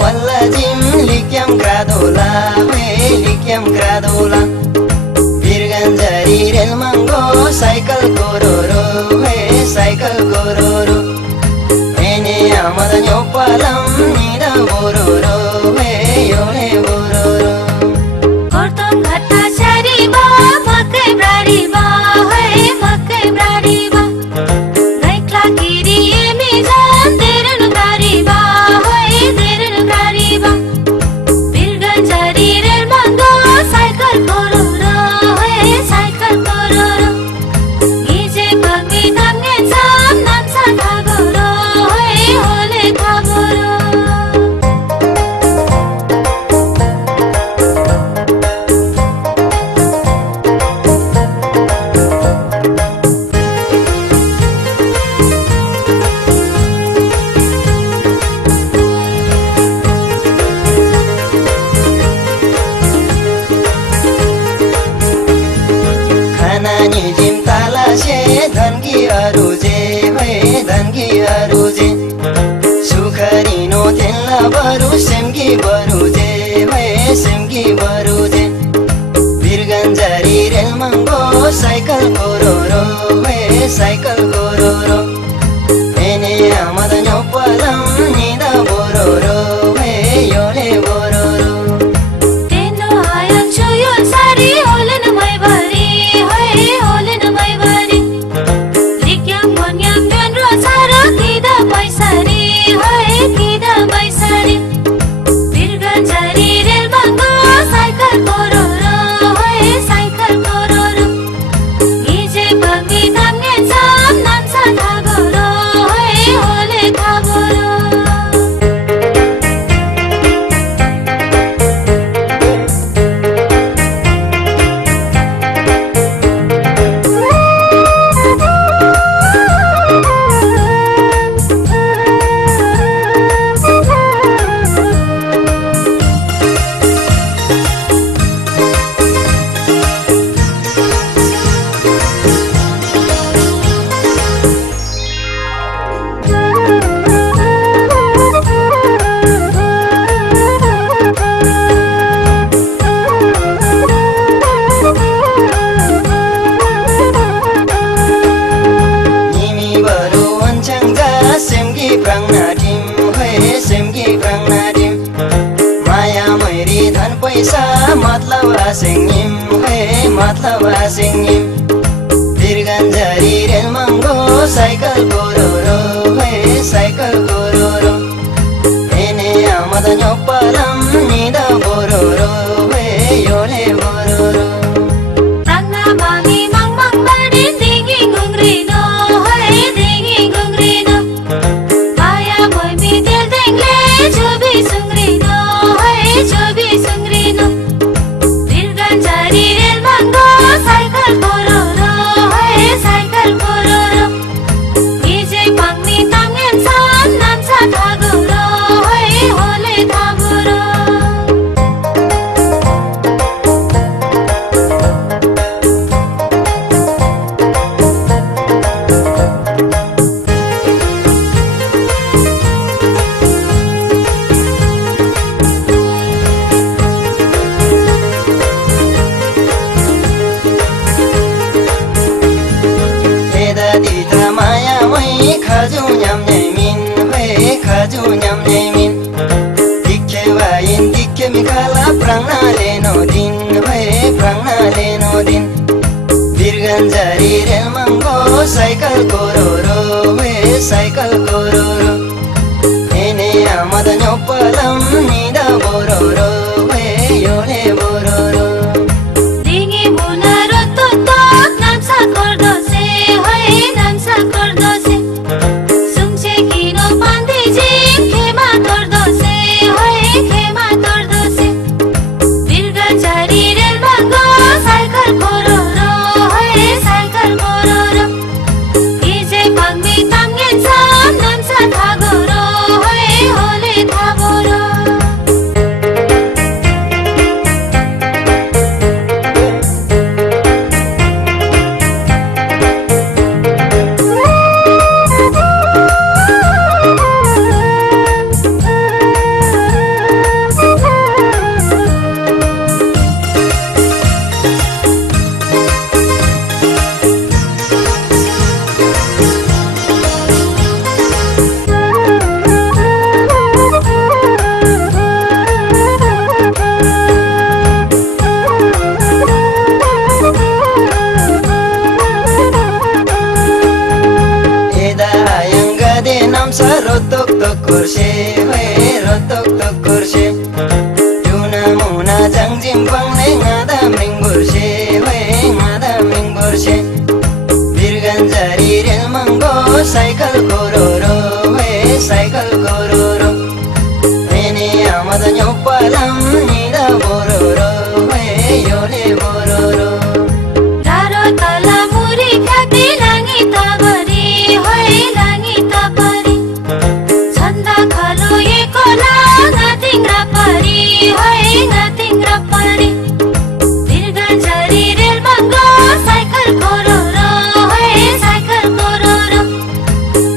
walla jim likyam gradola we likyam gradola virgan jari rel mango cycle kororo we cycle kororo ene amada nyopalam nida bororo we yole bororo kortom ghatta chari ba makai brari ba hey makai brari ba gaikla kiri emi jan derun gari ba hey derun gari ba virgan jari rel mango cycle kororo hey cycle kororo ije bagi tamne jam nam sa thagoro hey hole thagoro खानानी जिम तालासे धनकी अरुजे भए धनकी अरुजे सुखरिनो तेल्ला बरु सेमकी बरुजे भए सेमकी बरुजे बिरगन्जारी rail मंगो cycle कोरोरो भए साइकल कोरोरो एने आमद न्योपलम निदा बोरोरो भए योले बोरोरो तेनो आयम चुयो सारी होलन मै भरी होलन मै भरी लिक्याम भन्याम गन र सारा किदा पैसारी किदा पैसारी बिरगन जरी रेल मंगो साइकल कोरोरो साइकल कोरोरो गिजे बगी ताम्ने जाम नाम्सा थागोरो होले थागोरो पैसा मतलब आसिङिम हे मतलब आसिङिम बिरगन्जारी रेल मंगो साइकल कोरोरो हे साइकल कोरोरो एने आमद न्योपलम निदा बोरोरो हे योले बोरोरो तंगा मामी मंग मंग बडी दिगी गुंग्रिनो हे दिगी गुंग्रिनो आया मोय मी दिल देंगले जोबी सुंग्रिनो हे जोबी सुंग्रिनो बिरगन्जारी रेल मंगो साइकल कोरोरो हे साइकल कोरोरो गिजे पंगमी तांगेन सान नाम्सा थागोरो हे होले थागोरो खजु न्याम नेमिन हे खजु न्याम नेमिन दिखे वाइन दिखे मिखाला प्रांगना लेनो दिन हे प्रांगना लेनो दिन बिरगन्जारी रेल मंगो साइकल कोरोरो हे साइकल कोरोरो एने आमद न्योपलम निदा बोरोरो हे योले बोरोरो दिगी मुनारो तो नाम्सा कोर्दोसे हे नाम्सा कोर्दोसे सुंचे किनो पांदी जिम खेमा तोर्दोसे हे खेमा तोर्दोसे बिरगन्जारी रेल मंगो साइकल कोरोरो हे साइकल कोरोरो गिजे पंगमी तांगेन जाम नाम्सा थागोरो हे होले थागोरो Amadanya palam nida bororo yole bororo Daro tala muri khati langi tabari hoy langi tabari Chanda khalo ye kola nothing rapari hoy nothing rapari Dirganjari rel mango cycle kororo hoy cycle kororo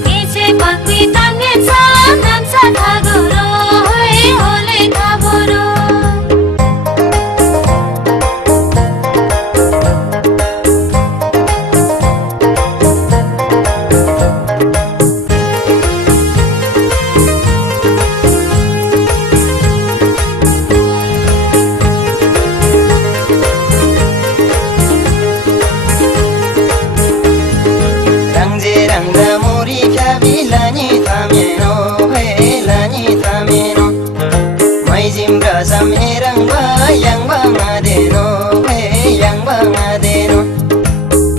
Niche pangwi tamgen sa namsa thagoro hoy hole thaboro Samerang bayang bangadeno yang bangadeno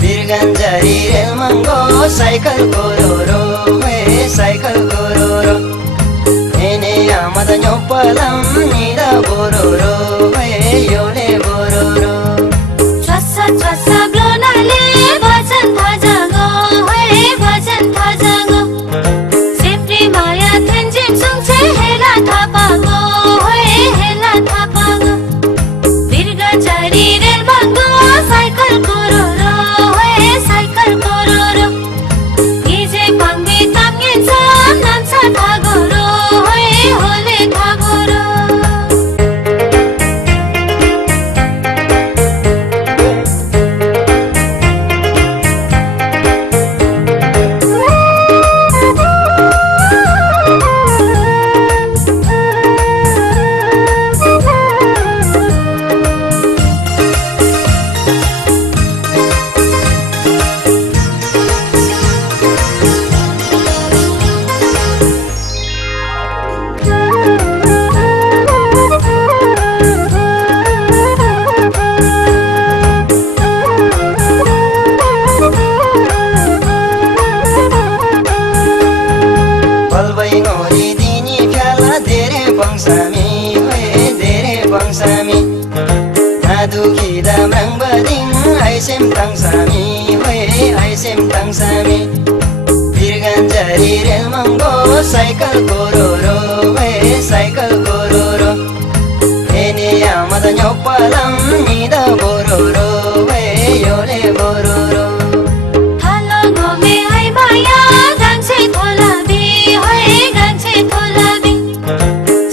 Dirganjari rel mango cycle kororo cycle kororo Ene amadanya palam nida bororo yole bororo Chwasa chwasa blonale bhajan thajango bhajan thajango Simpri maya thenjim sungche hela thapango hela thapango Dirganjari rel mango cycle kororo cycle kororo Ije pangmi tamgen sa namsa thagoro hole thaboro Sami Nadu kidam rang bading ai sem tang sami ai sem tang sami Dirganjari rel mango cycle kororo cycle kororo Ene amadanya palam nida bororo yole bororo Thalo ngome ai maya gangse tholabi gangse tholabi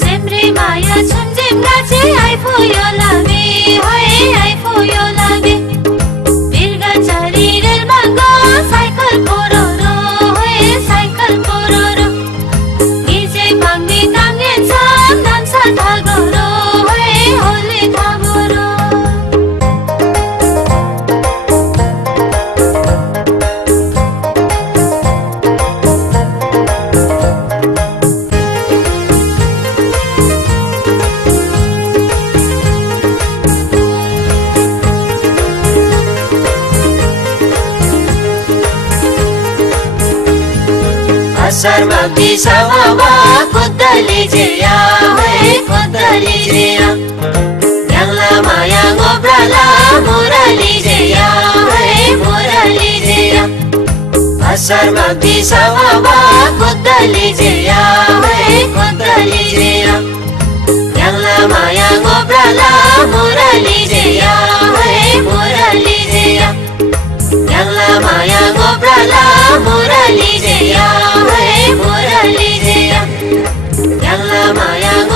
Semri maya chunjim gache ai fuyo labi ai fuyo labi Dirganjari rel mango cycle kororo cycle kororo Ije pangmi tamgen sa namsa thagoro hole thaboro Asar magdi sawawa kudali jaya kudali jaya Yang lama yang obrala murali jaya murali jaya Asar magdi sawawa kudali jaya kudali jaya Yang lama yang obrala murali jaya murali jaya Yang lama yang obrala murali jaya murali jaya Yang lama yang